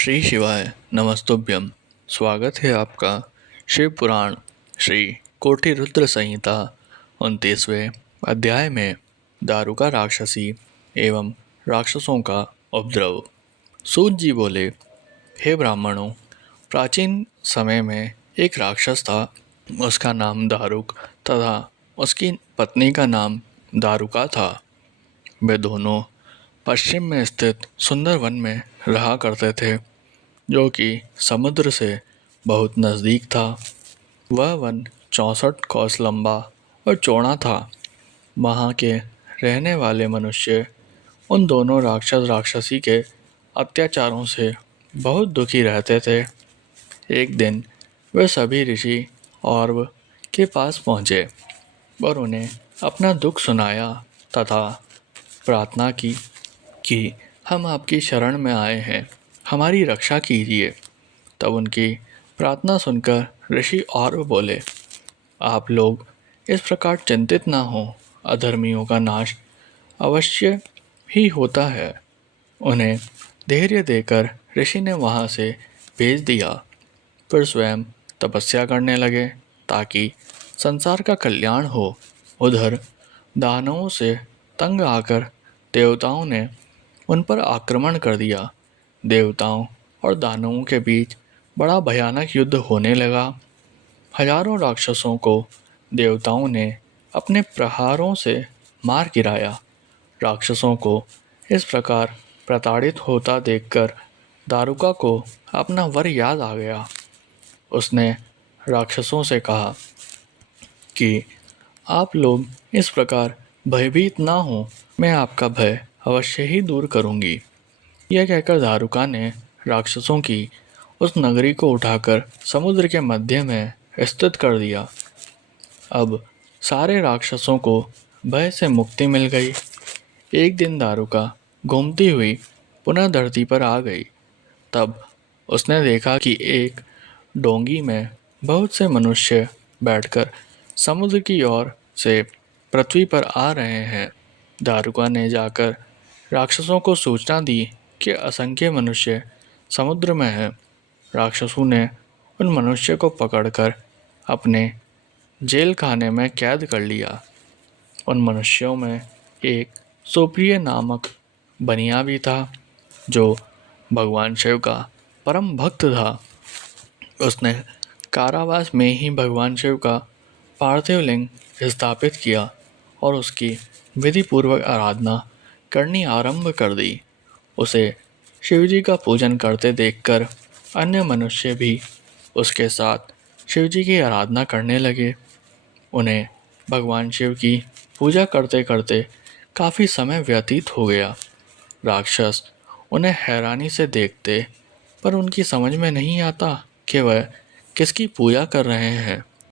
श्री शिवाय नमस्तुभ्यम। स्वागत है आपका शिव पुराण श्री कोटि रुद्र संहिता 29वें अध्याय में दारुका राक्षसी एवं राक्षसों का उपद्रव। सूत जी बोले, हे ब्राह्मणों, प्राचीन समय में एक राक्षस था। उसका नाम दारुक तथा उसकी पत्नी का नाम दारुका था। वे दोनों पश्चिम में स्थित सुंदर वन में रहा करते थे, जो कि समुद्र से बहुत नज़दीक था। वह वन 64 कोस लंबा और चौड़ा था। वहाँ के रहने वाले मनुष्य उन दोनों राक्षस राक्षसी के अत्याचारों से बहुत दुखी रहते थे। एक दिन वे सभी ऋषि और के पास पहुँचे और उन्हें अपना दुख सुनाया तथा प्रार्थना की कि हम आपकी शरण में आए हैं, हमारी रक्षा कीजिए। तब उनकी प्रार्थना सुनकर ऋषि और बोले, आप लोग इस प्रकार चिंतित ना हो, अधर्मियों का नाश अवश्य ही होता है। उन्हें धैर्य देकर ऋषि ने वहाँ से भेज दिया। फिर स्वयं तपस्या करने लगे ताकि संसार का कल्याण हो। उधर दानवों से तंग आकर देवताओं ने उन पर आक्रमण कर दिया। देवताओं और दानवों के बीच बड़ा भयानक युद्ध होने लगा। हजारों राक्षसों को देवताओं ने अपने प्रहारों से मार गिराया। राक्षसों को इस प्रकार प्रताड़ित होता देखकर दारुका को अपना वर याद आ गया। उसने राक्षसों से कहा कि आप लोग इस प्रकार भयभीत ना हो, मैं आपका भय अवश्य ही दूर करूंगी। यह कहकर दारुका ने राक्षसों की उस नगरी को उठाकर समुद्र के मध्य में स्थित कर दिया। अब सारे राक्षसों को भय से मुक्ति मिल गई। एक दिन दारुका घूमती हुई पुनः धरती पर आ गई। तब उसने देखा कि एक डोंगी में बहुत से मनुष्य बैठकर समुद्र की ओर से पृथ्वी पर आ रहे हैं। दारुका ने जाकर राक्षसों को सूचना दी कि असंख्य मनुष्य समुद्र में हैं। राक्षसों ने उन मनुष्य को पकड़कर अपने जेल खाने में कैद कर लिया। उन मनुष्यों में एक सुप्रिय नामक बनिया भी था, जो भगवान शिव का परम भक्त था। उसने कारावास में ही भगवान शिव का पार्थिव लिंग स्थापित किया और उसकी विधि पूर्वक आराधना करनी आरंभ कर दी। उसे शिवजी का पूजन करते देखकर अन्य मनुष्य भी उसके साथ शिवजी की आराधना करने लगे। उन्हें भगवान शिव की पूजा करते करते काफ़ी समय व्यतीत हो गया। राक्षस उन्हें हैरानी से देखते, पर उनकी समझ में नहीं आता कि वह किसकी पूजा कर रहे हैं।